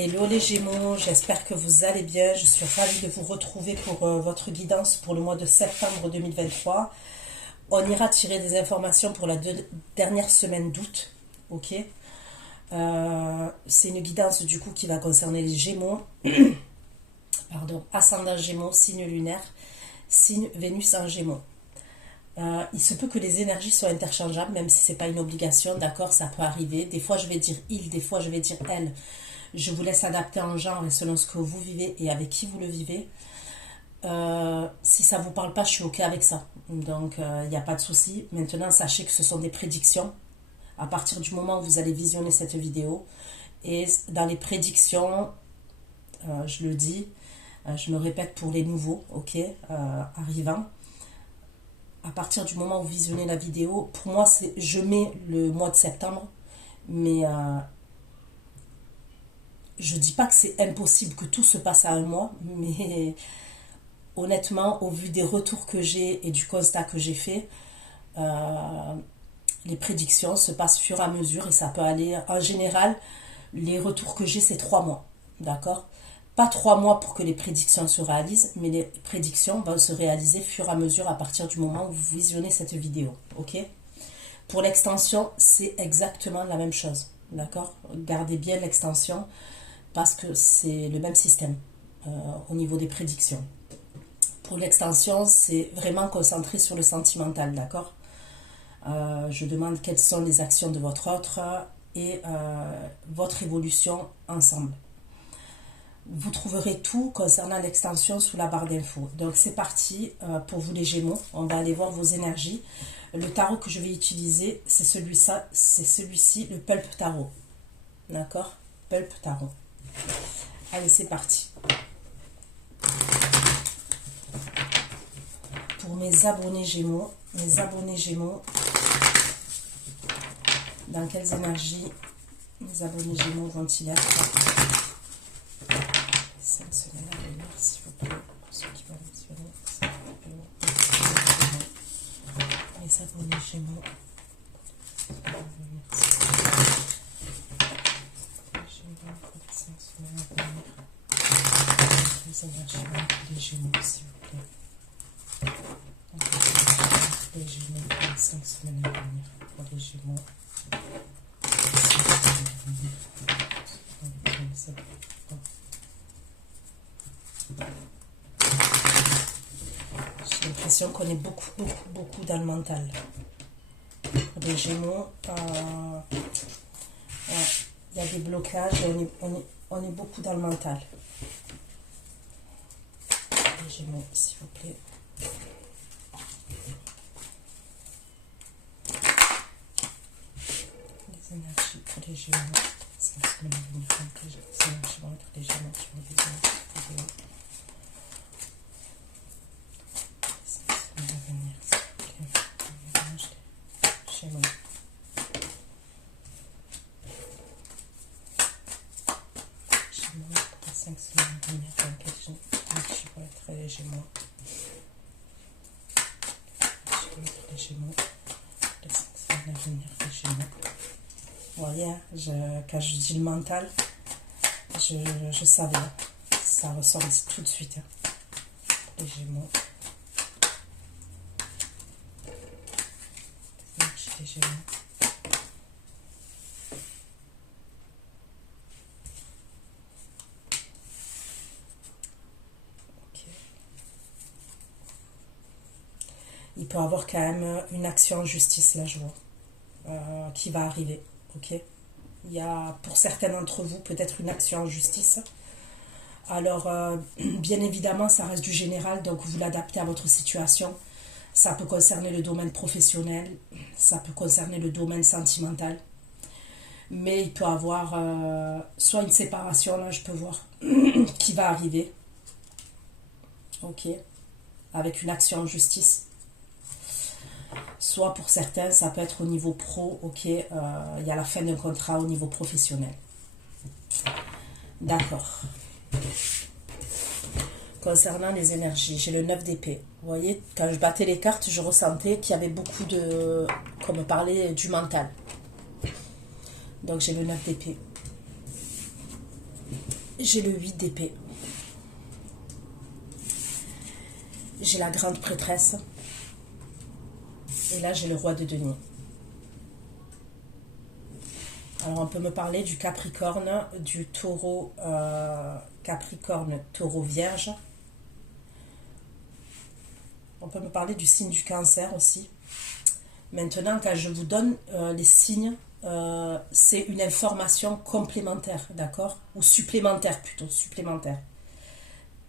Hello les Gémeaux, j'espère que vous allez bien. Je suis ravie de vous retrouver pour votre guidance pour le mois de septembre 2023. On ira tirer des informations pour la dernière semaine d'août. Ok. C'est une guidance du coup qui va concerner les Gémeaux. Pardon, ascendant Gémeaux, signe lunaire, signe Vénus en Gémeaux. Il se peut que les énergies soient interchangeables, même si c'est pas une obligation, d'accord, ça peut arriver. Des fois je vais dire il, des fois je vais dire elle. Je vous laisse adapter en genre et selon ce que vous vivez et avec qui vous le vivez. Si ça vous parle pas, je suis ok avec ça. Donc il n'y a pas de souci. Maintenant, sachez que ce sont des prédictions. À partir du moment où vous allez visionner cette vidéo. Et dans les prédictions, je le dis, je me répète pour les nouveaux, ok, arrivants. À partir du moment où vous visionnez la vidéo, pour moi, je mets le mois de septembre, mais je dis pas que c'est impossible que tout se passe à un mois, mais honnêtement, au vu des retours que j'ai et du constat que j'ai fait, les prédictions se passent fur et à mesure et ça peut aller, en général, les retours que j'ai, c'est 3 mois, d'accord? Pas 3 mois pour que les prédictions se réalisent, mais les prédictions vont se réaliser fur et à mesure à partir du moment où vous visionnez cette vidéo, ok? Pour l'extension, c'est exactement la même chose, d'accord? Gardez bien l'extension parce que c'est le même système au niveau des prédictions. Pour l'extension, c'est vraiment concentré sur le sentimental, d'accord? Je demande quelles sont les actions de votre autre et votre évolution ensemble. Vous trouverez tout concernant l'extension sous la barre d'infos. Donc c'est parti pour vous les Gémeaux. On va aller voir vos énergies. Le tarot que je vais utiliser, c'est celui-ci, le Pulp Tarot. D'accord? Pulp Tarot. Allez, c'est parti. Pour mes abonnés Gémeaux, dans quelles énergies mes abonnés Gémeaux vont-ils être 5 semaines à venir, s'il vous plaît, pour ceux qui vont visionner. Les abonnés Gémeaux. Les énergies des Gémeaux, s'il vous plaît. Les Gémeaux pour les 5 semaines à venir. Pour les Gémeaux. J'ai l'impression qu'on est beaucoup dans le mental. Pour les Gémeaux, il y a des blocages et on est beaucoup dans le mental. Les Gémeaux, s'il vous plaît. Les énergies pour les Gémeaux. Ça, c'est le même que les énergies vont être les Gémeaux qui vont les vidéo. Ça, c'est le venir, s'il vous plaît. Les Gémeaux. Gémeaux pour les 5 semaines à venir. Dans quelles énergies vont être les Gémeaux. Les Gémeaux. Les 5 semaines à venir, les Gémeaux. Vous voyez, quand je dis le mental, je savais, ça ressort tout de suite. Les Gémeaux. Les Gémeaux. Ok. Il peut y avoir quand même une action en justice, là, je vois, qui va arriver. Ok, il y a pour certains d'entre vous peut-être une action en justice. Alors, bien évidemment, ça reste du général, donc vous l'adaptez à votre situation. Ça peut concerner le domaine professionnel, ça peut concerner le domaine sentimental. Mais il peut y avoir soit une séparation, là je peux voir, qui va arriver. Ok, avec une action en justice. Soit pour certains, ça peut être au niveau pro, ok, il y a la fin d'un contrat au niveau professionnel. D'accord. Concernant les énergies, j'ai le 9 d'épée. Vous voyez, quand je battais les cartes, je ressentais qu'il y avait beaucoup de... qu'on me parlait du mental. Donc j'ai le 9 d'épée. J'ai le 8 d'épée. J'ai la grande prêtresse. Et là, j'ai le roi de denier. Alors, on peut me parler du Capricorne, du taureau, Capricorne, taureau, vierge. On peut me parler du signe du Cancer aussi. Maintenant, quand je vous donne les signes, c'est une information complémentaire, d'accord? Ou supplémentaire plutôt, supplémentaire.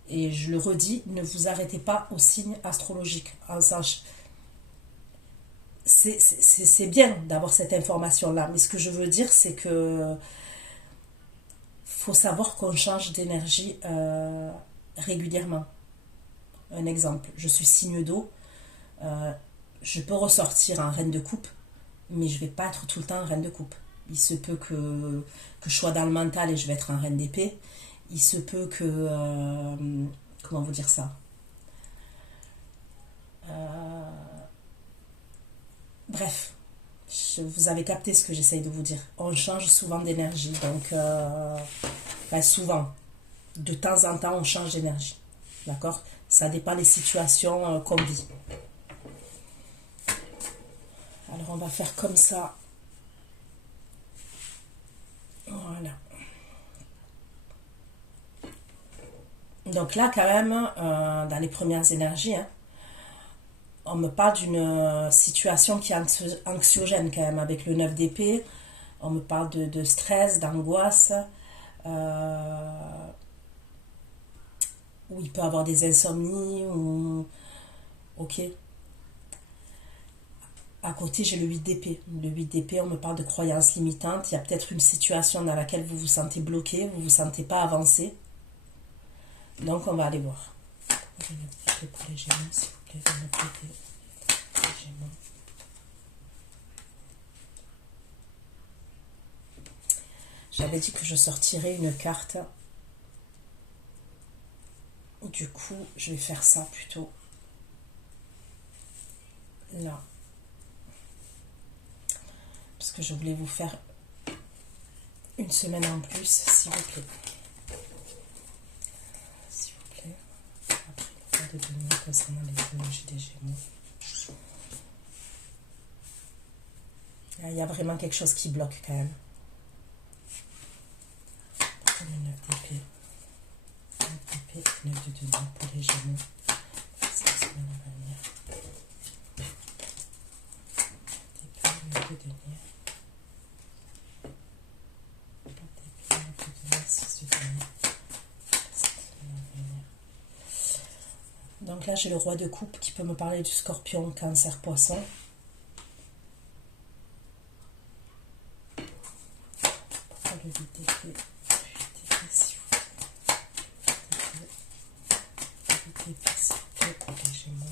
Et je le redis, ne vous arrêtez pas aux signes astrologiques. C'est bien d'avoir cette information-là, mais ce que je veux dire, c'est que faut savoir qu'on change d'énergie régulièrement. Un exemple, je suis signe d'eau, je peux ressortir en reine de coupe, mais je ne vais pas être tout le temps en reine de coupe. Il se peut que je sois dans le mental et je vais être en reine d'épée. Il se peut que... comment vous dire ça, bref, vous avez capté ce que j'essaye de vous dire. On change souvent d'énergie, donc... souvent, de temps en temps, on change d'énergie. D'accord? Ça dépend des situations qu'on vit. Alors, on va faire comme ça. Voilà. Donc là, quand même, dans les premières énergies, hein, on me parle d'une situation qui est anxiogène quand même, avec le 9 d'épée. On me parle de stress, d'angoisse, où il peut avoir des insomnies, ou... Ok. À côté, j'ai le 8 d'épée. Le 8 d'épée, on me parle de croyances limitantes. Il y a peut-être une situation dans laquelle vous vous sentez bloqué, vous ne vous sentez pas avancer. Donc, on va aller voir. Pour les Gémeaux, s'il vous plaît, les Gémeaux. J'avais dit que je sortirais une carte. Du coup, je vais faire ça plutôt là. Parce que je voulais vous faire une semaine en plus, s'il vous plaît. S'il vous plaît. Après, le roi de denier concernant les énergies des Gémeaux. Il y a vraiment quelque chose qui bloque quand même. Le 9 d'épée. 9 d'épée, 9 de denier pour les Gémeaux. C'est la semaine à venir. 9 d'épée, 9 de denier. Donc là, j'ai le roi de coupe qui peut me parler du scorpion, cancer, poisson. Pourquoi le 8 d'épée, s'il vous plaît. 8 d'épée, s'il vous plaît, pour les Gémeaux. 8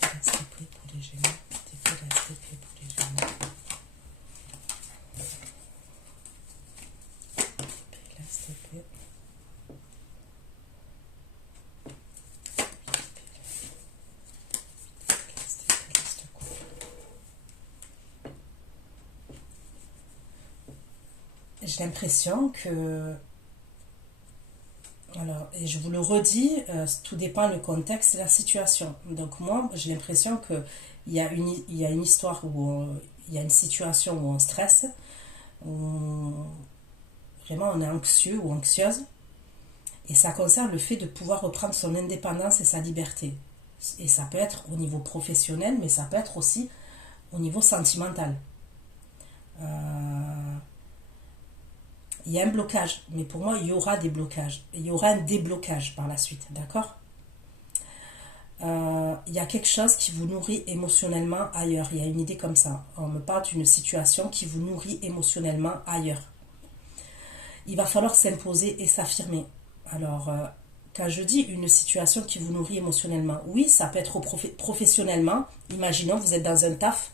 d'épée, s'il vous plaît, pour les Gémeaux. 8 d'épée, pour les Gémeaux. J'ai l'impression que, alors, et je vous le redis, tout dépend le contexte et la situation. Donc moi, j'ai l'impression que il y a une histoire où il y a une situation où on stresse, où vraiment on est anxieux ou anxieuse, et ça concerne le fait de pouvoir reprendre son indépendance et sa liberté. Et ça peut être au niveau professionnel, mais ça peut être aussi au niveau sentimental. Il y a un blocage, mais pour moi, il y aura des blocages. Il y aura un déblocage par la suite, d'accord? Il y a quelque chose qui vous nourrit émotionnellement ailleurs. Il y a une idée comme ça. On me parle d'une situation qui vous nourrit émotionnellement ailleurs. Il va falloir s'imposer et s'affirmer. Alors, quand je dis une situation qui vous nourrit émotionnellement, oui, ça peut être professionnellement. Imaginons, vous êtes dans un taf,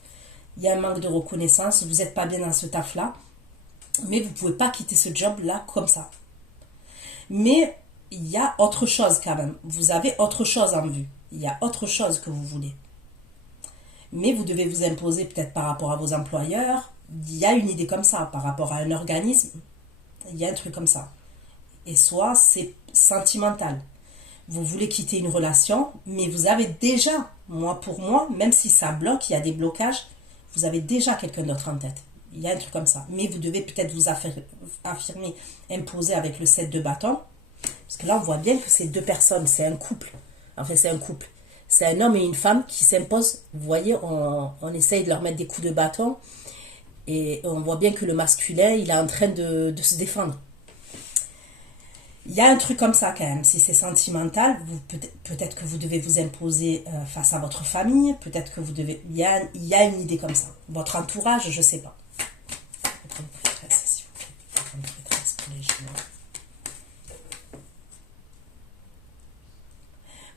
il y a un manque de reconnaissance, vous n'êtes pas bien dans ce taf-là, mais vous ne pouvez pas quitter ce job-là comme ça. Mais il y a autre chose quand même. Vous avez autre chose en vue. Il y a autre chose que vous voulez. Mais vous devez vous imposer peut-être par rapport à vos employeurs, Il y a une idée comme ça par rapport à un organisme, il y a un truc comme ça. Et soit c'est sentimental. Vous voulez quitter une relation, mais vous avez déjà, moi pour moi, même si ça bloque, il y a des blocages, vous avez déjà quelqu'un d'autre en tête. Il y a un truc comme ça. Mais vous devez peut-être vous affirmer, imposer avec le 7 de bâton. Parce que là, on voit bien que c'est deux personnes, c'est un couple. En fait, c'est un couple. C'est un homme et une femme qui s'imposent. Vous voyez, on essaye de leur mettre des coups de bâton. Et on voit bien que le masculin, il est en train de se défendre. Il y a un truc comme ça quand même. Si c'est sentimental, peut-être que vous devez vous imposer face à votre famille. Peut-être que vous devez... Il y a une idée comme ça. Votre entourage, je ne sais pas. Votre prêtresse, s'il vous plaît. Votre prêtresse pour les Gémeaux.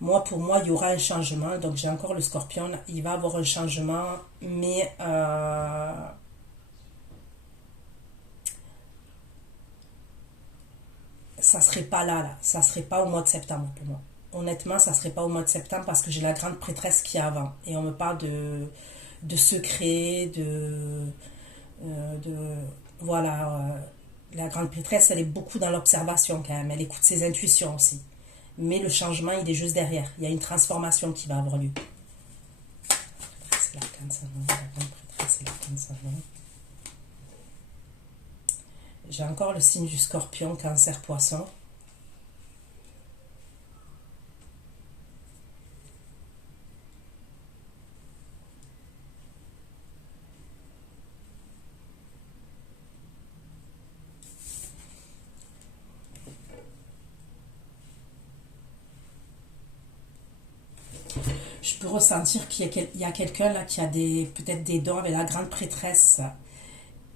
Moi, pour moi, il y aura un changement. Donc, j'ai encore le Scorpion. Il va y avoir un changement, mais ça serait pas là. Ça serait pas au mois de septembre pour moi. Honnêtement, ça serait pas au mois de septembre parce que j'ai la grande prêtresse qui est avant. Et on me parle de secrets, voilà. La grande prêtresse, elle est beaucoup dans l'observation quand même. Elle écoute ses intuitions aussi. Mais le changement, il est juste derrière. Il y a une transformation qui va avoir lieu. C'est l'arcane savant. La grande prêtresse, c'est l'arcane savant. J'ai encore le signe du Scorpion, Cancer, Poisson. Je peux ressentir qu'il y a quelqu'un là qui a peut-être des dons avec la grande prêtresse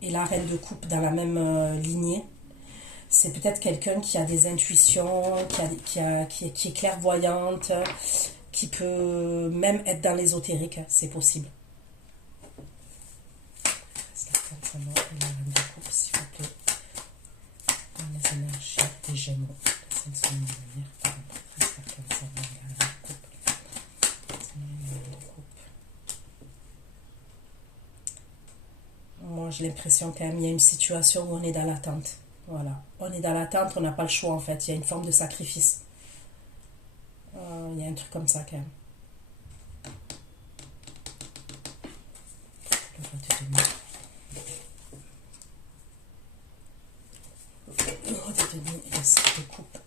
et la reine de coupe dans la même lignée. C'est peut-être quelqu'un qui a des intuitions, qui est clairvoyante, qui peut même être dans l'ésotérique, c'est possible. La reine de coupe, s'il vous plaît. Dans les énergies des Gémeaux. Moi, j'ai l'impression quand même il y a une situation où on est dans l'attente. Voilà. On est dans l'attente, on n'a pas le choix en fait. Il y a une forme de sacrifice. Il y a un truc comme ça quand même. Le roi de denier. Le roi de denier et le 7 de coupe.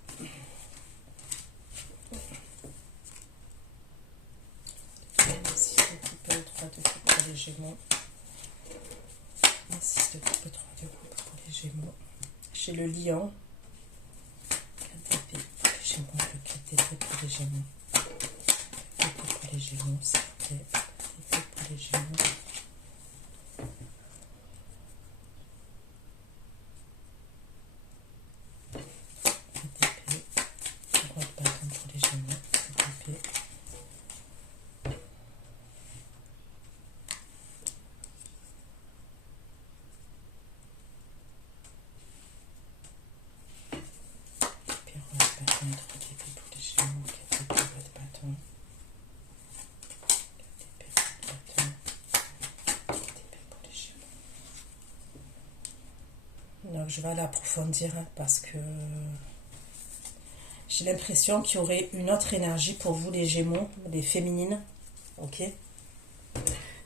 Le 6 de coupe et le 3 de coupe pour les Gémeaux. Le 6 de coupe et 3 de coupe pour les Gémeaux. Chez le lion, 4 d'épée pour les Gémeaux, le 4 d'épée pour les Gémeaux, 4 d'épée pour les Gémeaux, s'il vous plaît, 4 d'épée pour les Gémeaux. Roi de bâton pour les Gémeaux, 4 d'épée. Donc je vais aller approfondir parce que j'ai l'impression qu'il y aurait une autre énergie pour vous les Gémeaux, les féminines, ok?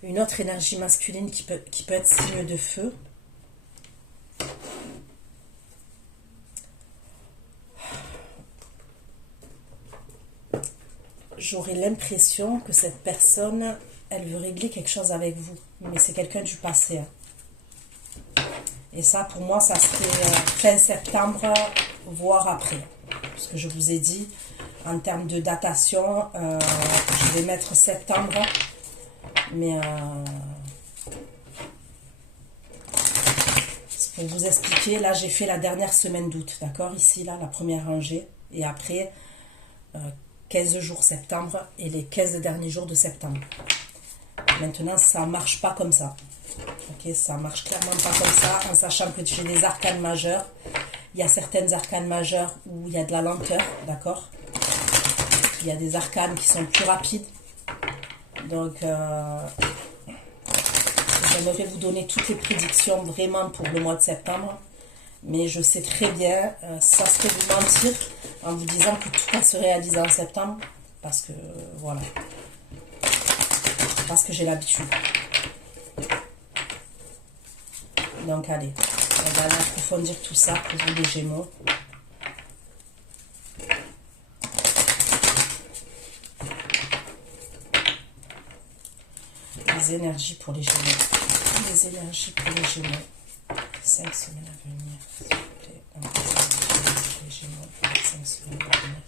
Une autre énergie masculine qui peut être signe de feu. J'aurais l'impression que cette personne, elle veut régler quelque chose avec vous, mais c'est quelqu'un du passé. Hein. Et ça, pour moi, ça serait fin septembre, voire après. Parce que je vous ai dit, en termes de datation, je vais mettre septembre. Mais c'est pour vous expliquer, là, j'ai fait la dernière semaine d'août, d'accord? Ici, là, la première rangée. Et après, 15 jours septembre et les 15 derniers jours de septembre. Maintenant, ça ne marche pas comme ça. Ok, ça marche clairement pas comme ça, en sachant que j'ai des arcanes majeures. Il y a certaines arcanes majeures où il y a de la lenteur, d'accord? Il y a des arcanes qui sont plus rapides. Donc, J'aimerais vous donner toutes les prédictions vraiment pour le mois de septembre. Mais je sais très bien, ça serait vous mentir en vous disant que tout va se réaliser en septembre. Parce que, voilà. Parce que j'ai l'habitude. Donc, allez. On va aller approfondir tout ça pour vous les Gémeaux. Les énergies pour les Gémeaux. Les énergies pour les Gémeaux. 5 semaines à venir, s'il vous plaît. Les Gémeaux, 5 semaines à venir.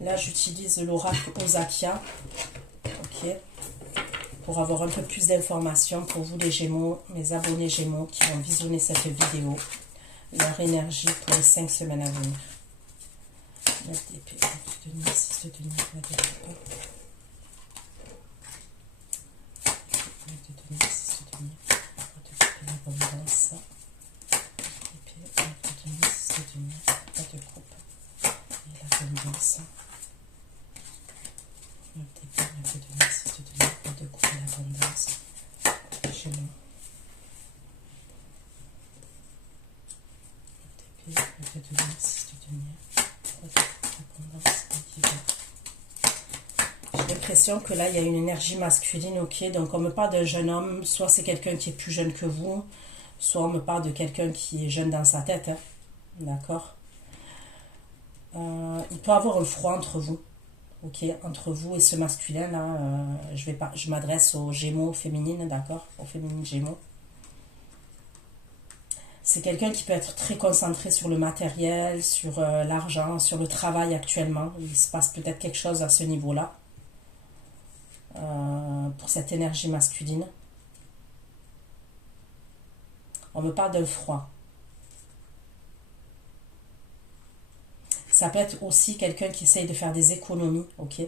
Là, j'utilise l'oracle Osakia, ok, pour avoir un peu plus d'informations pour vous les Gémeaux, mes abonnés Gémeaux qui vont visionner cette vidéo. Leur énergie pour les 5 semaines à venir. 9 d'épée, 6 de denier, 6 de denier, 9 de coupe. 9 de denier, 6 de denier, 9 de coupe, l'abondance. 9 de denier, 6 de denier, 9 de coupe, et l'abondance. 9 d'épée, 9 de denier, 6 de denier, 9 de coupe, et l'abondance. Gémeaux. 9 de denier, 6 de denier. J'ai l'impression que là il y a une énergie masculine, ok, donc on me parle d'un jeune homme, soit c'est quelqu'un qui est plus jeune que vous, soit on me parle de quelqu'un qui est jeune dans sa tête, hein. D'accord, il peut y avoir un froid entre vous, ok, entre vous et ce masculin là, je m'adresse aux Gémeaux féminines, d'accord, aux féminines Gémeaux. C'est quelqu'un qui peut être très concentré sur le matériel, sur l'argent, sur le travail actuellement. Il se passe peut-être quelque chose à ce niveau-là. Pour cette énergie masculine. On me parle d'un froid. Ça peut être aussi quelqu'un qui essaye de faire des économies, ok?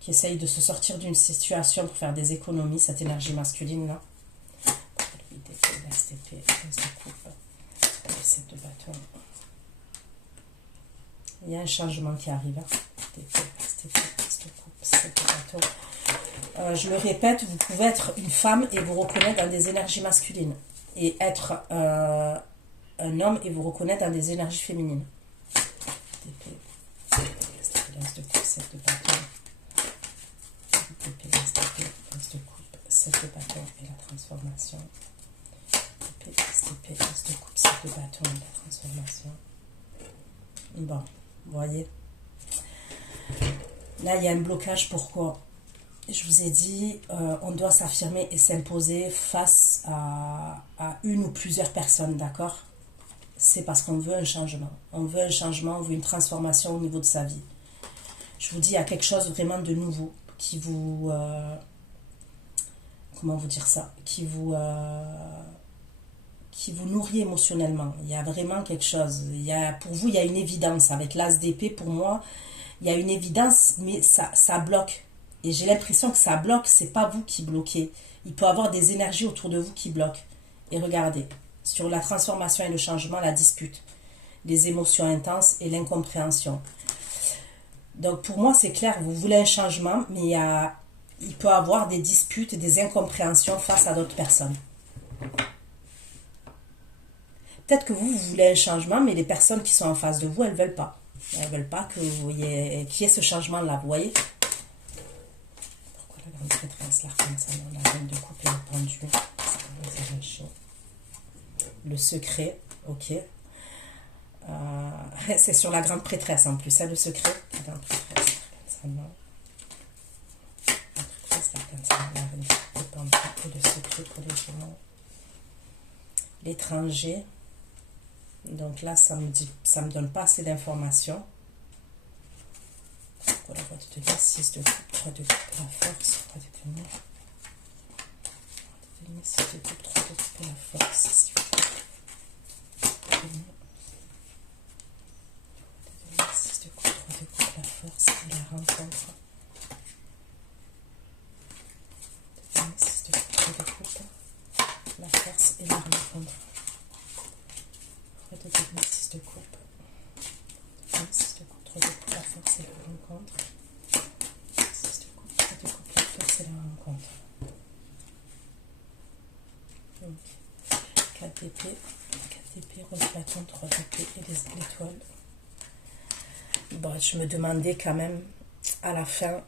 Qui essaye de se sortir d'une situation pour faire des économies, cette énergie masculine-là. Il y a un changement qui arrive. Je le répète, vous pouvez être une femme et vous reconnaître dans des énergies masculines. Et être un homme et vous reconnaître dans des énergies féminines. Cette bâton et la transformation. STP, de coupe, cette bâton et la transformation. Bon, vous voyez. Là, il y a un blocage. Pourquoi? Je vous ai dit, on doit s'affirmer et s'imposer face à une ou plusieurs personnes, d'accord? C'est parce qu'on veut un changement. On veut un changement, on veut une transformation au niveau de sa vie. Je vous dis, il y a quelque chose vraiment de nouveau qui vous... comment vous dire ça? Qui vous nourrit émotionnellement. Il y a vraiment quelque chose. Pour vous, il y a une évidence. Avec l'as d'épée, pour moi, il y a une évidence, mais ça bloque. Et j'ai l'impression que ça bloque, c'est pas vous qui bloquez. Il peut y avoir des énergies autour de vous qui bloquent. Et regardez, sur la transformation et le changement, la dispute, les émotions intenses et l'incompréhension. Donc pour moi, c'est clair, vous voulez un changement, mais il peut y avoir des disputes, des incompréhensions face à d'autres personnes. Peut-être que vous voulez un changement, mais les personnes qui sont en face de vous, elles ne veulent pas. Elles ne veulent pas qu'il y ait ce changement-là, vous voyez? Pourquoi la grande prêtresse, l'arcane, la reine de coupe et le pendu, le secret, ok. C'est sur la grande prêtresse en plus, le secret. La grande prêtresse, la reine de coupe, le pendu et le secret pour les Gémeaux. L'étranger. Donc là, ça me donne pas assez d'informations. Pourquoi la boîte de 6 de coupe, 3 de coupe, la force, 3 de denier. 6 de coupe, 3 de coupe, la force. 6 de coupe, 3 de coupe, la force, et la rencontre. 6 de coupe, 3 de coupe, la force et la rencontre. 6 de coupe, 6 de coupe, 3 de coupe, la force et la bâton, 3 épées et l'étoile. Bon, je me demandais quand même, à la fin,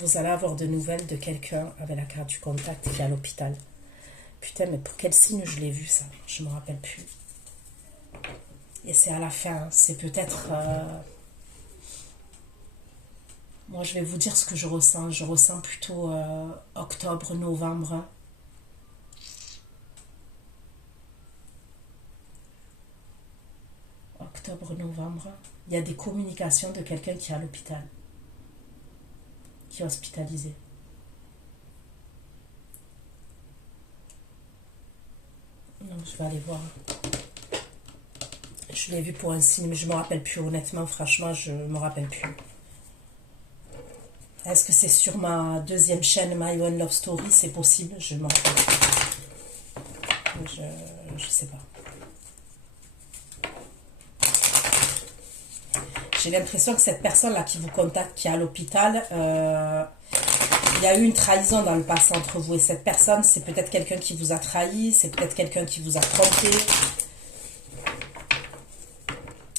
vous allez avoir de nouvelles de quelqu'un avec la carte du contact qui est à l'hôpital. Putain, mais pour quel signe je l'ai vu ça? Je me rappelle plus. Et c'est à la fin, c'est peut-être... moi, je vais vous dire ce que je ressens. Je ressens plutôt octobre, novembre. Octobre, novembre. Il y a des communications de quelqu'un qui est à l'hôpital. Qui est hospitalisé. Donc, je vais aller voir. Je l'ai vu pour un signe, mais je ne me rappelle plus. Honnêtement, franchement, je ne me rappelle plus. Est-ce que c'est sur ma deuxième chaîne My One Love Story? C'est possible, je ne me rappelle plus. Je sais pas. J'ai l'impression que cette personne-là qui vous contacte, qui est à l'hôpital, il y a eu une trahison dans le passé entre vous et cette personne. C'est peut-être quelqu'un qui vous a trahi, c'est peut-être quelqu'un qui vous a trompé.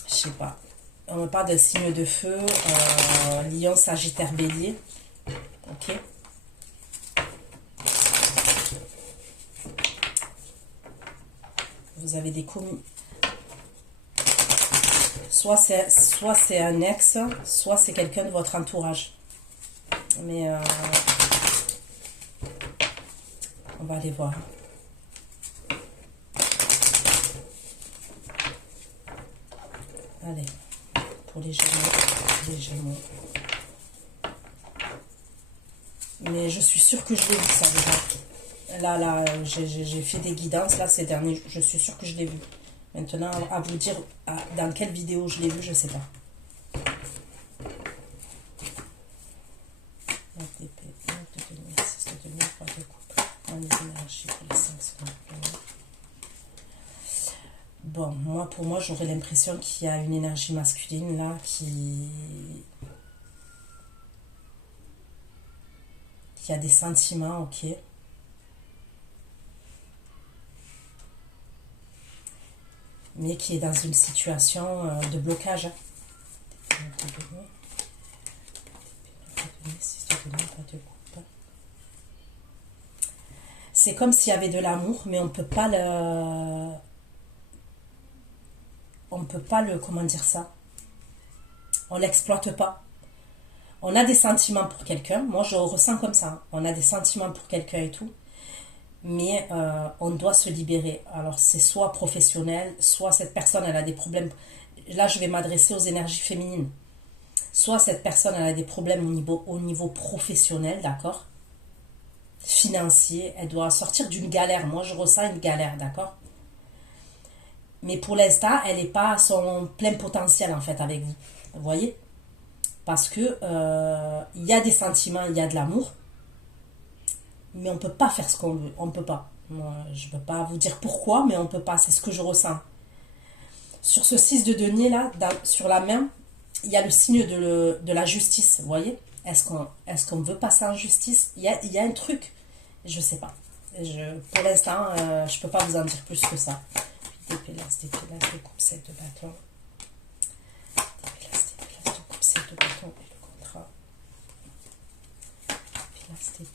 Je sais pas. On me parle de signe de feu, lion, sagittaire, bélier. Ok. Vous avez des communes. Soit c'est un ex, soit c'est quelqu'un de votre entourage. Mais on va aller voir. Allez, pour les Gémeaux. Mais je suis sûre que je l'ai vu ça déjà. Là, j'ai fait des guidances là ces derniers. Je suis sûre que je l'ai vu. Maintenant, à vous dire dans quelle vidéo je l'ai vu, je ne sais pas. Bon, pour moi, j'aurais l'impression qu'il y a une énergie masculine là qui a des sentiments, ok. Mais qui est dans une situation de blocage. C'est comme s'il y avait de l'amour, mais on peut pas le, comment dire ça, on l'exploite pas. On a des sentiments pour quelqu'un, moi je ressens comme ça, on a des sentiments pour quelqu'un et tout, mais on doit se libérer. Alors c'est soit professionnel, soit cette personne elle a des problèmes. Là je vais m'adresser aux énergies féminines. Soit cette personne elle a des problèmes au niveau professionnel, d'accord, financier, elle doit sortir d'une galère. Moi je ressens une galère, d'accord, mais pour l'instant elle n'est pas à son plein potentiel en fait avec vous, vous voyez, parce que il y a des sentiments, il y a de l'amour, mais on peut pas faire ce qu'on veut, on peut pas. Moi, je peux pas vous dire pourquoi, mais on peut pas, c'est ce que je ressens. Sur ce 6 de denier là, sur la main, il y a le signe de la justice, vous voyez. Est-ce qu'on veut passer en justice? Il y a un truc, je sais pas. Pour l'instant, je peux pas vous en dire plus que ça. Des pélasses, de coupe 7 de bâton. Des pélasses, de coupe 7 de bâton et le contrat. Pélasses, de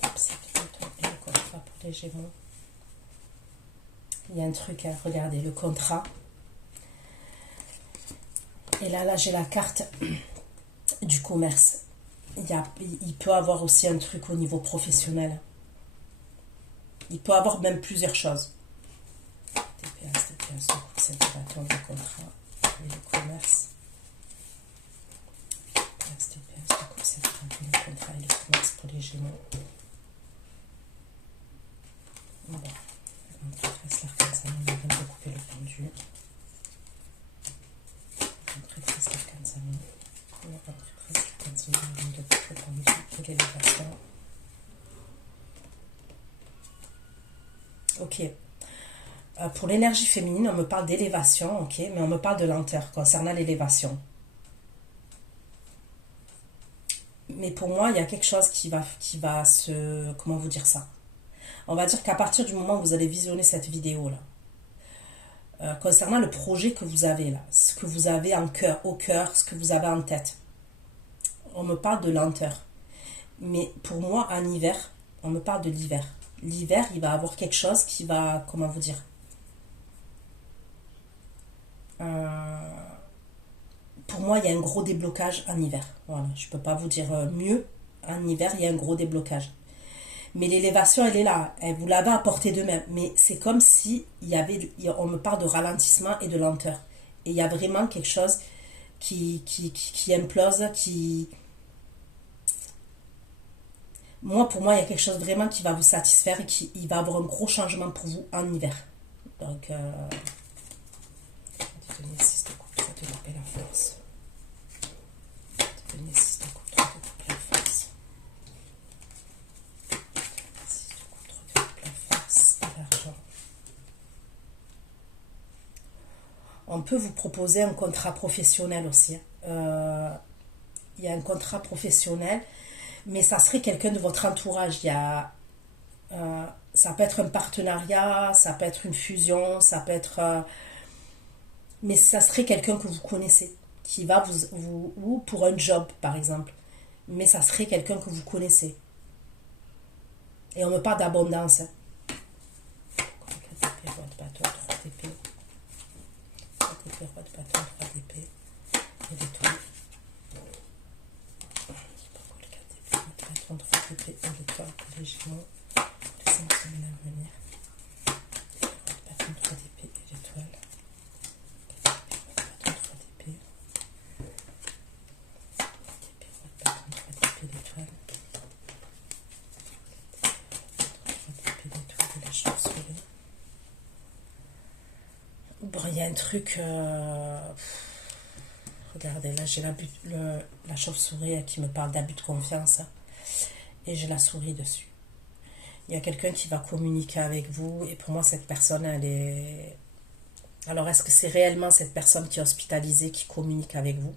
coupe 7 de bâton et le contrat pour les Gémeaux. Il y a un truc à regarder, le contrat. Et là j'ai la carte du commerce. Il peut avoir aussi un truc au niveau professionnel. Il peut avoir même plusieurs choses. TPS, c'est le bâton, le contrat et le commerce. TPS, c'est le contrat et le commerce pour les Gémeaux. Bon, on trace l'arcane salon, on vient de couper le pendu. On trace l'arcane salon. On va tracer l'arcane salon, on vient de couper le pendu et l'élévation. Ok. Pour l'énergie féminine, on me parle d'élévation, ok, mais on me parle de lenteur concernant l'élévation. Mais pour moi, il y a quelque chose qui va se... Comment vous dire ça? On va dire qu'à partir du moment où vous allez visionner cette vidéo-là, concernant le projet que vous avez là, ce que vous avez au cœur, ce que vous avez en tête. On me parle de lenteur. Mais pour moi, en hiver, on me parle de l'hiver. L'hiver, il va avoir quelque chose qui va, comment vous dire, pour moi, il y a un gros déblocage en hiver. Voilà, je ne peux pas vous dire mieux. En hiver, il y a un gros déblocage. Mais l'élévation, elle est là. Vous l'avez à portée de main. Mais c'est comme si on me parle de ralentissement et de lenteur. Et il y a vraiment quelque chose qui implose, pour moi, il y a quelque chose vraiment qui va vous satisfaire et il va avoir un gros changement pour vous en hiver. Donc, devenir 6 de coupe, ça te taper la force. Devenir 6 de coupe, 3 de coupe, la force. 6 de coupe, 3 de coupe, la force et l'argent. On peut vous proposer un contrat professionnel aussi. Il y a un contrat professionnel, mais ça serait quelqu'un de votre entourage. Ça peut être un partenariat, ça peut être une fusion, ça peut être... mais ça serait quelqu'un que vous connaissez, qui va ou pour un job, par exemple. Mais ça serait quelqu'un que vous connaissez. Et on me parle d'abondance. Les Gémeaux, les 5 semaines à venir. Bâton 3 d'épée et l'étoile. Bâton 3 d'épée. Bâton 3 d'épée, l'étoile. 3 d'épée, l'étoile de la chauve-souris. Bon, il y a un truc... regardez, là j'ai la chauve-souris qui me parle d'abus de confiance. Et j'ai la souris dessus. Il y a quelqu'un qui va communiquer avec vous et pour moi cette personne elle est... Alors est-ce que c'est réellement cette personne qui est hospitalisée qui communique avec vous?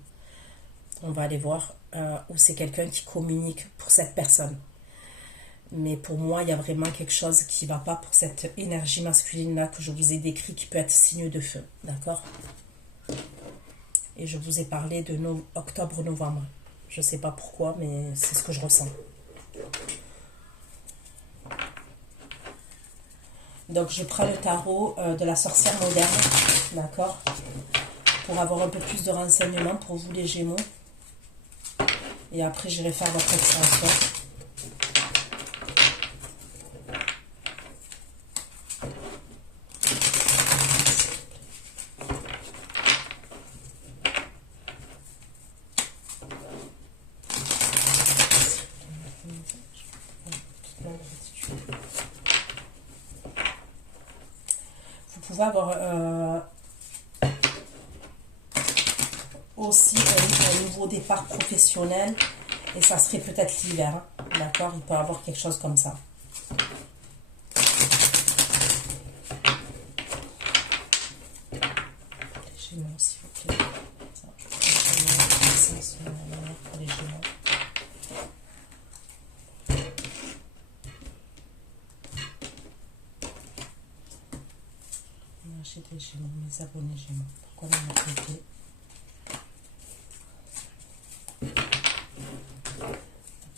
On va aller voir. Ou c'est quelqu'un qui communique pour cette personne. Mais pour moi il y a vraiment quelque chose qui ne va pas pour cette énergie masculine là que je vous ai décrit qui peut être signe de feu. D'accord? Et je vous ai parlé de octobre-novembre. Je ne sais pas pourquoi mais c'est ce que je ressens. Donc je prends le tarot de la sorcière moderne, d'accord, pour avoir un peu plus de renseignements pour vous les Gémeaux. Et après j'irai faire votre extension. Vous pouvez avoir aussi un nouveau départ professionnel et ça serait peut-être l'hiver, hein, d'accord, il peut y avoir quelque chose comme ça. Les Gémeaux s'il vous plaît. Les Gémeaux. J'ai des Gémeaux, mes abonnés Gémeaux. Pourquoi ils m'ont traité?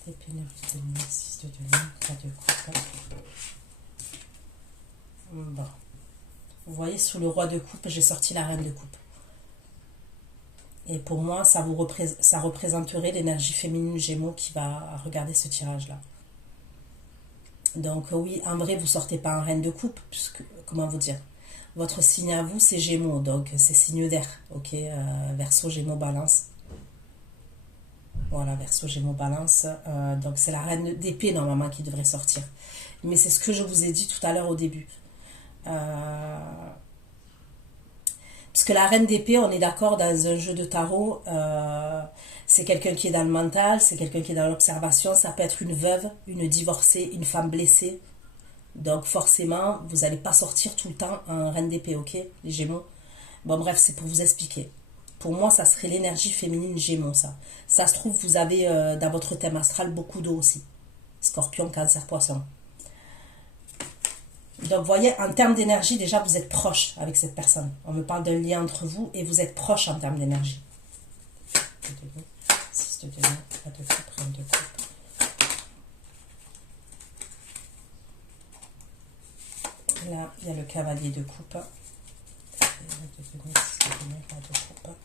Épée 9 de denier, 6 de denier, 3 de coupe. Bon. Vous voyez, sous le roi de coupe, j'ai sorti la reine de coupe. Et pour moi, ça représenterait l'énergie féminine Gémeaux qui va regarder ce tirage-là. Donc oui, en vrai, vous sortez pas en reine de coupe, puisque, comment vous dire, votre signe à vous, c'est Gémeaux, donc c'est signe d'air, ok, Verseau, Gémeaux, Balance. Voilà, Verseau, Gémeaux, Balance. Donc c'est la reine d'épée normalement qui devrait sortir. Mais c'est ce que je vous ai dit tout à l'heure au début. Puisque la reine d'épée, on est d'accord, dans un jeu de tarot, c'est quelqu'un qui est dans le mental, c'est quelqu'un qui est dans l'observation, ça peut être une veuve, une divorcée, une femme blessée. Donc forcément, vous n'allez pas sortir tout le temps en reine d'épée, ok, les Gémeaux. Bon bref, c'est pour vous expliquer. Pour moi, ça serait l'énergie féminine Gémeaux, ça. Ça se trouve, vous avez dans votre thème astral beaucoup d'eau aussi. Scorpion, Cancer, Poisson. Donc, vous voyez, en termes d'énergie, déjà, vous êtes proche avec cette personne. On me parle d'un lien entre vous et vous êtes proche en termes d'énergie. 6 de denier, 3 de coupe, reine de coupe. Là, il y a le cavalier de coupe. 6 de denier, 3 de coupe.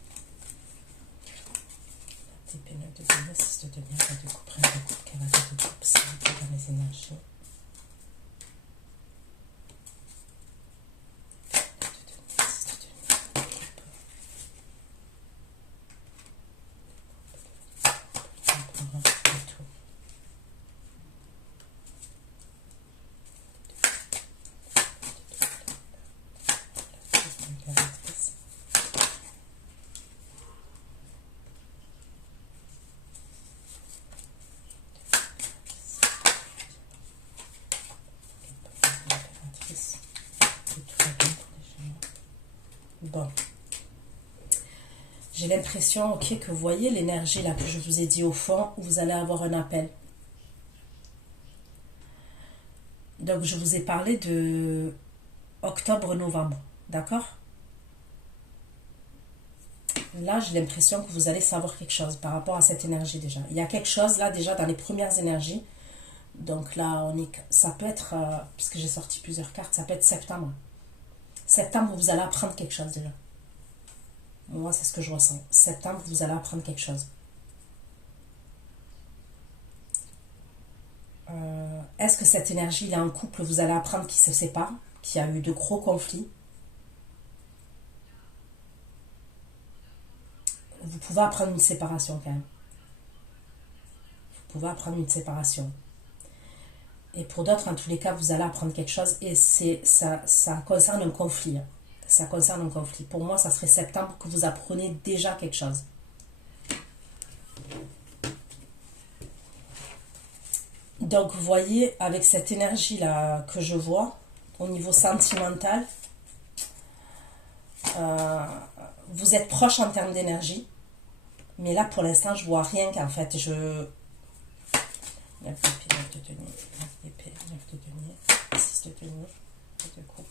Épée 9 de denier, 6 de denier, 3 de coupe, reine de coupe, cavalier de coupe. C'est dans les énergies. Bon, j'ai l'impression, ok, que vous voyez l'énergie là que je vous ai dit au fond, où vous allez avoir un appel. Donc, je vous ai parlé de octobre-novembre, d'accord? Là, j'ai l'impression que vous allez savoir quelque chose par rapport à cette énergie déjà. Il y a quelque chose là déjà dans les premières énergies. Donc là, ça peut être, puisque j'ai sorti plusieurs cartes, ça peut être septembre. Septembre, vous allez apprendre quelque chose déjà. Moi, c'est ce que je ressens. Septembre, vous allez apprendre quelque chose. Est-ce que cette énergie, il y a un couple, vous allez apprendre qui se sépare, qui a eu de gros conflits. Vous pouvez apprendre une séparation quand même. Vous pouvez apprendre une séparation. Et pour d'autres, en tous les cas, vous allez apprendre quelque chose et ça concerne un conflit. Ça concerne un conflit. Pour moi, ça serait septembre que vous apprenez déjà quelque chose. Donc, vous voyez, avec cette énergie-là que je vois, au niveau sentimental, vous êtes proche en termes d'énergie. Mais là, pour l'instant, je vois rien qu'en fait, 9 d'épée, 9 de denier, 9 d'épée, 9 de denier, 6 de denier, 2 de coupe,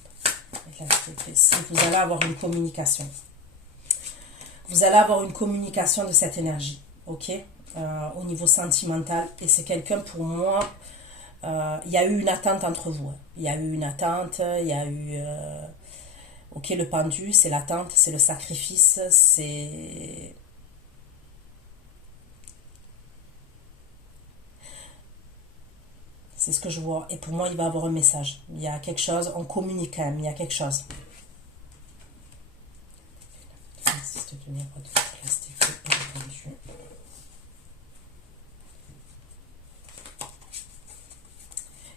et la d'épée. Si vous allez avoir une communication. Vous allez avoir une communication de cette énergie, ok, au niveau sentimental. Et c'est quelqu'un, pour moi, il y a eu une attente entre vous. Il y a eu une attente, il y a eu... ok, le pendu, c'est l'attente, c'est le sacrifice, c'est... C'est ce que je vois. Et pour moi, il va avoir un message. Il y a quelque chose, on communique quand même, il y a quelque chose.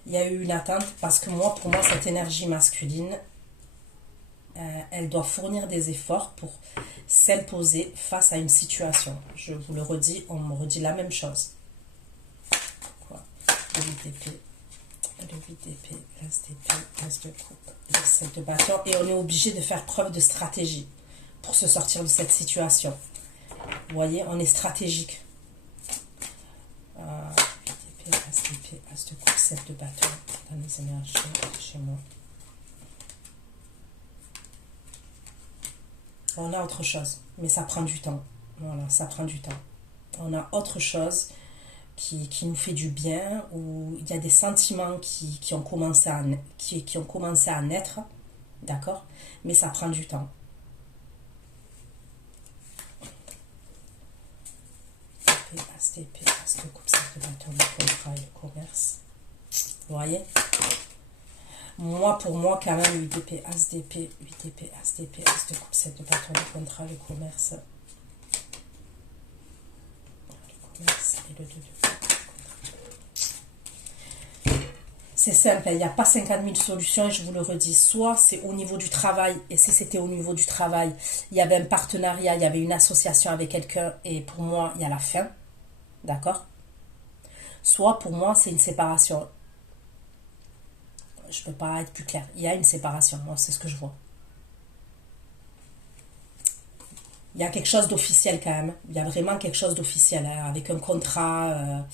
Il y a eu une attente parce que moi, pour moi, cette énergie masculine, elle doit fournir des efforts pour s'imposer face à une situation. Je vous le redis, on me redit la même chose. Le 8 d'épée, le 8 d'épée, l'as d'épée, l'as de coupe, le 7 de bâton. Et on est obligé de faire preuve de stratégie pour se sortir de cette situation. Vous voyez, on est stratégique. 8 d'épée, l'as d'épée, l'as de coupe, 7 de bâton dans les énergies chez moi. On a autre chose, mais ça prend du temps. Voilà, ça prend du temps. On a autre chose qui nous fait du bien, où il y a des sentiments qui ont commencé à naître, d'accord, mais ça prend du temps. Épée, as de coupe, ça de bâton, le contrat et le commerce. Vous voyez? Moi, pour moi, quand même, 8 d'épée, as d'épée, 8 d'épée, as d'épée, as de coupe, 7 de bâton, le contrat, le commerce. Le commerce et le 2 de coupe. C'est simple, il n'y a pas 50 000 solutions et je vous le redis. Soit c'est au niveau du travail, et si c'était au niveau du travail, il y avait un partenariat, il y avait une association avec quelqu'un et pour moi, il y a la fin. D'accord? Soit pour moi, c'est une séparation. Je ne peux pas être plus clair. Il y a une séparation, moi, c'est ce que je vois. Il y a quelque chose d'officiel quand même. Il y a vraiment quelque chose d'officiel, hein, avec un contrat.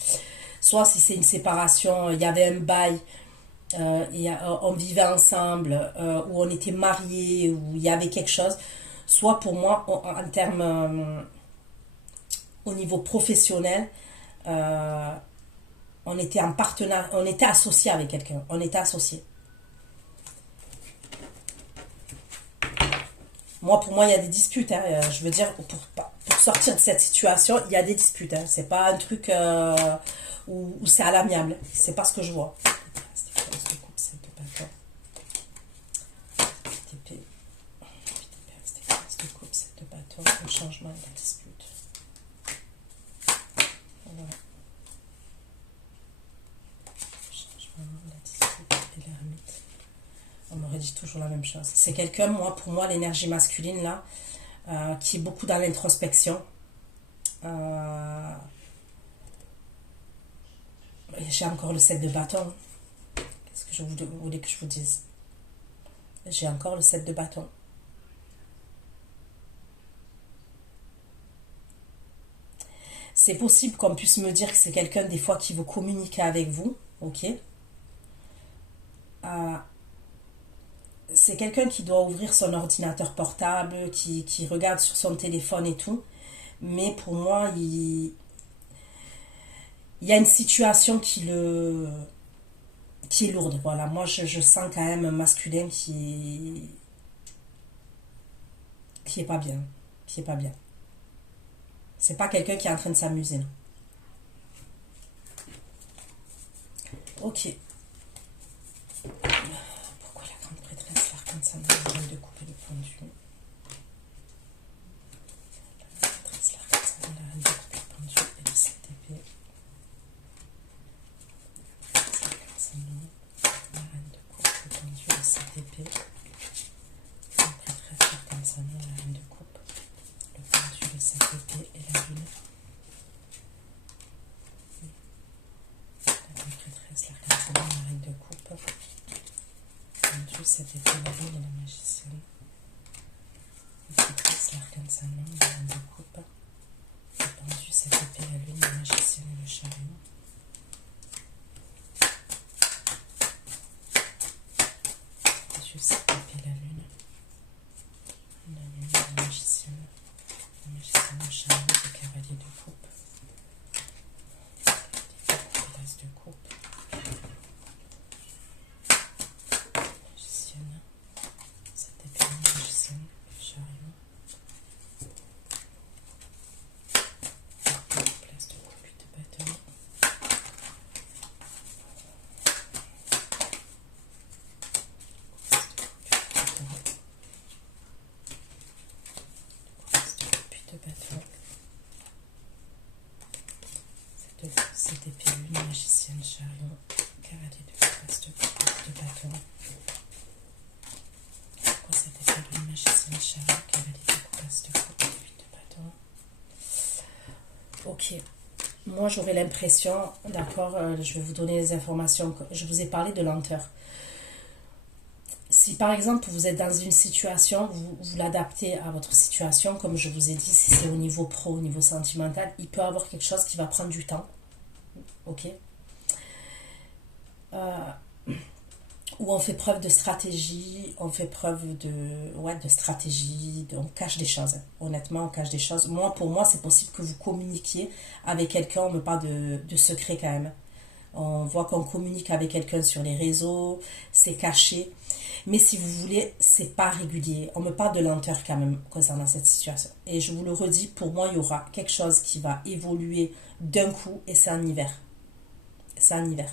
Soit si c'est une séparation, il y avait un bail on vivait ensemble, où on était mariés, où il y avait quelque chose, soit pour moi, en termes, au niveau professionnel, euh, on était en partenariat, on était associé avec quelqu'un, on était associé. Moi, pour moi, il y a des disputes, hein, je veux dire, pour sortir de cette situation, il y a des disputes, hein, c'est pas un truc où c'est à l'amiable, c'est pas ce que je vois. Le changement et la dispute. Voilà. Le changement, la dispute et l'ermite. On me redit toujours la même chose. C'est quelqu'un, moi, pour moi, l'énergie masculine, là, qui est beaucoup dans l'introspection. J'ai encore le 7 de bâton. Qu'est-ce que vous voulez que je vous dise? J'ai encore le 7 de bâton. C'est possible qu'on puisse me dire que c'est quelqu'un des fois qui veut communiquer avec vous, ok. C'est quelqu'un qui doit ouvrir son ordinateur portable, qui regarde sur son téléphone et tout. Mais pour moi, il y a une situation qui est lourde. Voilà, moi je sens quand même un masculin qui est pas bien, qui est pas bien. C'est pas quelqu'un qui est en train de s'amuser. Ok. Pourquoi la grande prêtresse, l'arcane ça me donne de couper le pendu? La prêtresse, l'arcane ça me donne de couper le pendu et le 7 d'épée. L'arcane ça me donne la reine de coupe, le pendu et le 7 d'épée. La prêtresse, l'arcane ça me donne la reine de coupe, le pendu, le 7 d'épée et la lune. La reine de coupe, pendu, 7 épée, la lune et la magicienne. La prêtresse, l'arcane sanon, la reine de coupe, le pendu, 7 épée, la lune, la magicienne et le chariot. Pendu, 7 épée, la lune, la magicienne, le chariot, le cavalier de coupe, l'as de coupe. Cette épée, lune, magicienne, chariot, cavalier de face de bâton. Pourquoi cette épée, lune, magicienne, chariot, cavalier de face de bâton? Ok. Moi, j'aurais l'impression, d'accord, je vais vous donner les informations. Je vous ai parlé de lenteur. Si par exemple vous êtes dans une situation, vous l'adaptez à votre situation, comme je vous ai dit, si c'est au niveau pro, au niveau sentimental, il peut y avoir quelque chose qui va prendre du temps. Ok, où on fait preuve de stratégie, on fait preuve de stratégie, on cache des choses. Honnêtement, on cache des choses. Moi, pour moi, c'est possible que vous communiquiez avec quelqu'un, on me parle de secret quand même. On voit qu'on communique avec quelqu'un sur les réseaux, c'est caché. Mais si vous voulez, c'est pas régulier. On me parle de lenteur quand même concernant cette situation. Et je vous le redis, pour moi, il y aura quelque chose qui va évoluer d'un coup et c'est en hiver. C'est en hiver.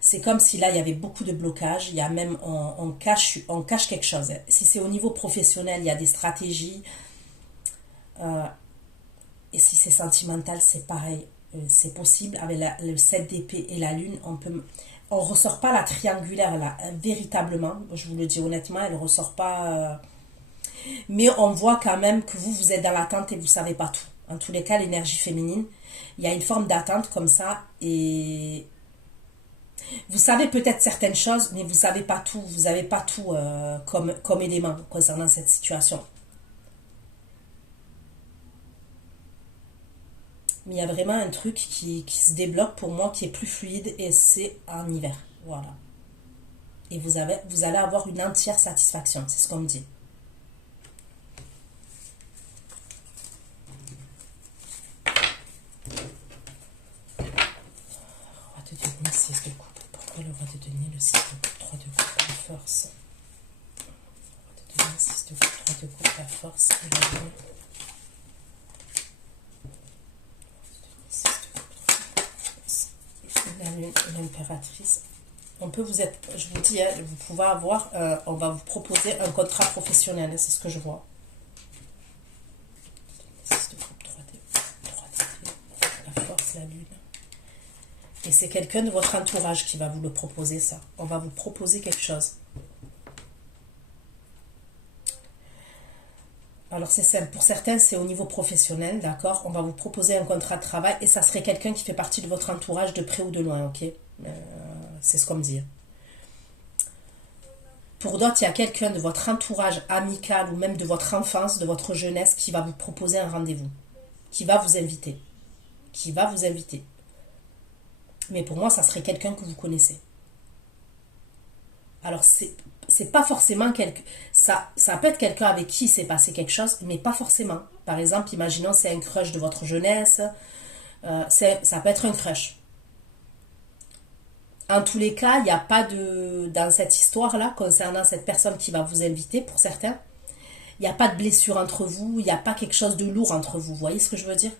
C'est comme si là, il y avait beaucoup de blocages. Il y a même, on cache quelque chose. Si c'est au niveau professionnel, il y a des stratégies. Et si c'est sentimental, c'est pareil. C'est possible. Avec le 7 d'épée et la lune, on ressort pas la triangulaire là, véritablement. Je vous le dis honnêtement, elle ressort pas. Mais on voit quand même que vous êtes dans l'attente et vous savez pas tout. En tous les cas, l'énergie féminine, il y a une forme d'attente comme ça et vous savez peut-être certaines choses, mais vous savez pas tout. Vous n'avez pas tout comme élément concernant cette situation. Mais il y a vraiment un truc qui se débloque pour moi, qui est plus fluide et c'est en hiver. Voilà. et vous allez avoir une entière satisfaction, c'est ce qu'on me dit. Roi de denier, 6 de coupe. Pourquoi le roi de denier, le 6 de coupe, 3 de coupe, la force? Roi de denier, 6 de coupe, 3 de coupe, la force et la lune. La lune et l'impératrice. On peut vous être, je vous dis, vous pouvez avoir, on va vous proposer un contrat professionnel, c'est ce que je vois. 6 de coupe, 3D, la force, la lune. Et c'est quelqu'un de votre entourage qui va vous le proposer, ça. On va vous proposer quelque chose. Alors c'est simple, pour certains c'est au niveau professionnel, d'accord? On va vous proposer un contrat de travail et ça serait quelqu'un qui fait partie de votre entourage de près ou de loin, ok? C'est ce qu'on me dit. Pour d'autres, il y a quelqu'un de votre entourage amical ou même de votre enfance, de votre jeunesse qui va vous proposer un rendez-vous, qui va vous inviter, Mais pour moi, ça serait quelqu'un que vous connaissez. Alors c'est pas forcément quelqu'un, ça peut être quelqu'un avec qui s'est passé quelque chose, mais pas forcément. Par exemple, imaginons c'est un crush de votre jeunesse, ça peut être un crush. En tous les cas, il n'y a pas dans cette histoire-là, concernant cette personne qui va vous inviter, pour certains, il n'y a pas de blessure entre vous, il n'y a pas quelque chose de lourd entre vous, vous voyez ce que je veux dire?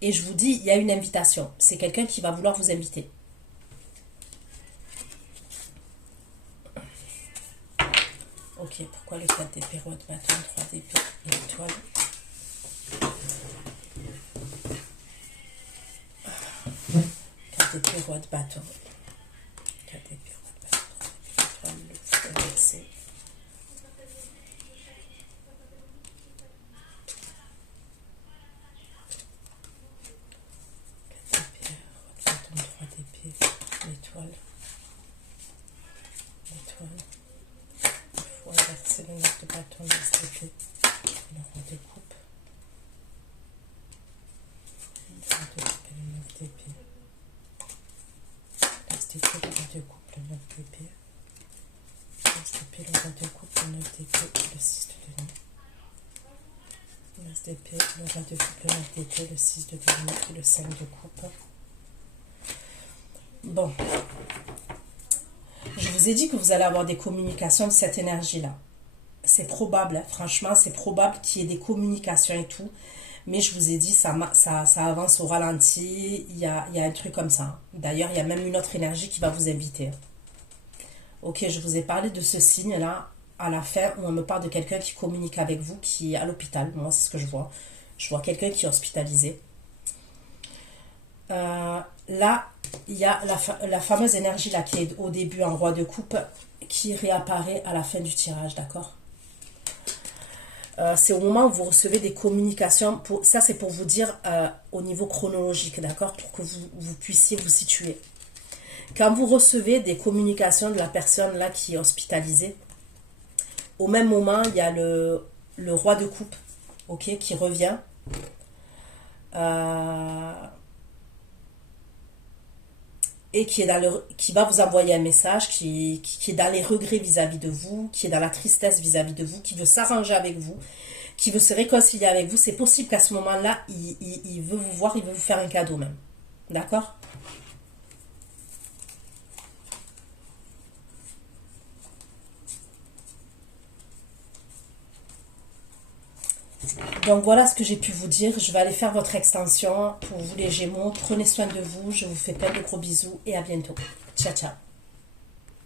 Et je vous dis, il y a une invitation, c'est quelqu'un qui va vouloir vous inviter. Ok, pourquoi le 4 d'épée, roi de bâton, 3 d'épée et l'étoile? 4 d'épée, roi de bâton. 4 d'épée, roi de bâton, 3 d'épée, étoile, le feu inversé. 4 d'épée, roi de bâton, 3 d'épée, l'étoile. L'étoile. C'est le 9 de bâton, le 10 d'épée, le roi de coupe. Le roi de coupe et le 9 d'épée. L'as d'épée, le roi de coupe, le 9 d'épée. L'as d'épée, le roi de coupe, le 9 d'épée, le 6 de denier. L'as d'épée, le roi de coupe, le 9 d'épée, le 6 de denier et le 5 de coupe. Bon. Je vous ai dit que vous allez avoir des communications de cette énergie-là. C'est probable, hein, franchement, c'est probable qu'il y ait des communications et tout. Mais je vous ai dit, ça avance au ralenti. Il y a un truc comme ça. D'ailleurs, il y a même une autre énergie qui va vous inviter. Ok, je vous ai parlé de ce signe-là à la fin où on me parle de quelqu'un qui communique avec vous, qui est à l'hôpital. Moi, c'est ce que je vois. Je vois quelqu'un qui est hospitalisé. Là, il y a la fameuse énergie là qui est au début en roi de coupe qui réapparaît à la fin du tirage, d'accord? C'est au moment où vous recevez des communications, ça c'est pour vous dire au niveau chronologique, d'accord? Pour que vous puissiez vous situer. Quand vous recevez des communications de la personne là qui est hospitalisée, au même moment, il y a le roi de coupe, ok, qui revient. Et qui va vous envoyer un message, qui est dans les regrets vis-à-vis de vous, qui est dans la tristesse vis-à-vis de vous, qui veut s'arranger avec vous, qui veut se réconcilier avec vous. C'est possible qu'à ce moment-là, il veut vous voir, il veut vous faire un cadeau même. D'accord? Donc voilà ce que j'ai pu vous dire. Je vais aller faire votre extension pour vous les Gémeaux. Prenez soin de vous. Je vous fais plein de gros bisous et à bientôt. Ciao, ciao.